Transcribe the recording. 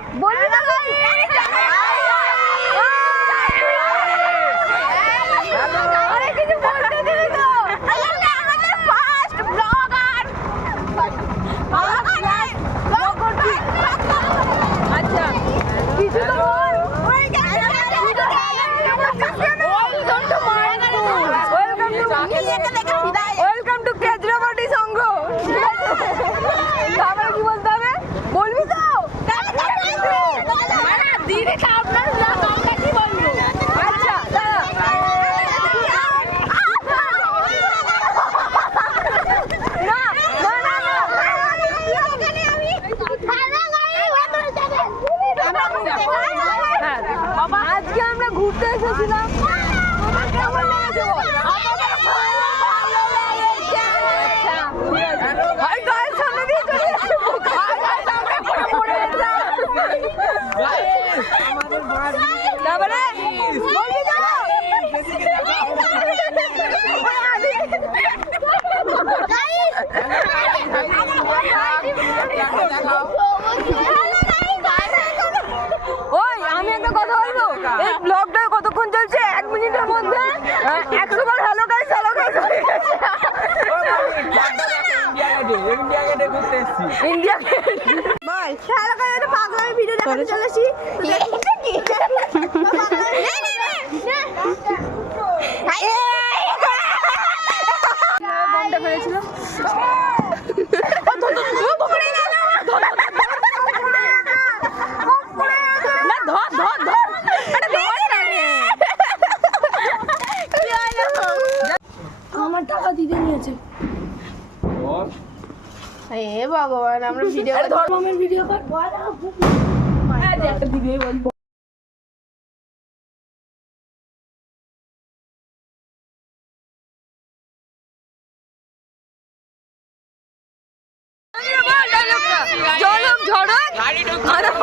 বলবি না আরে কিছু বলতে দিবি তো আমাদের ফার্স্ট ব্লগার আচ্ছা কিছু তো বল ওয়েলকাম টু কেজরাবাটি সংঘ তারপরে কি বলতে হবে বলবি তো দিদি আপনার আমরা কি বলবো আচ্ছা আজকে আমরা ঘুরতে এসেছিলাম কেমন লেগেছে তারপরে ওই আমি একটা কথা বলবো এই ব্লগটা কতক্ষণ চলছে 1 মিনিটের মধ্যে 100 বার হ্যালো গাইস হয়ে গেছে ইন্ডিয়া বল হ্যালো গাইস এটা পাগলামি ভিডিও দেখাতে চলেছি বন্ধ করেছিল আমার টাকা দিতে নিয়েছে হে ভগবান আমরা ভিডিও ধর্মের ভিডিও কর একটা দিবে বলবো জলম ঝড়ক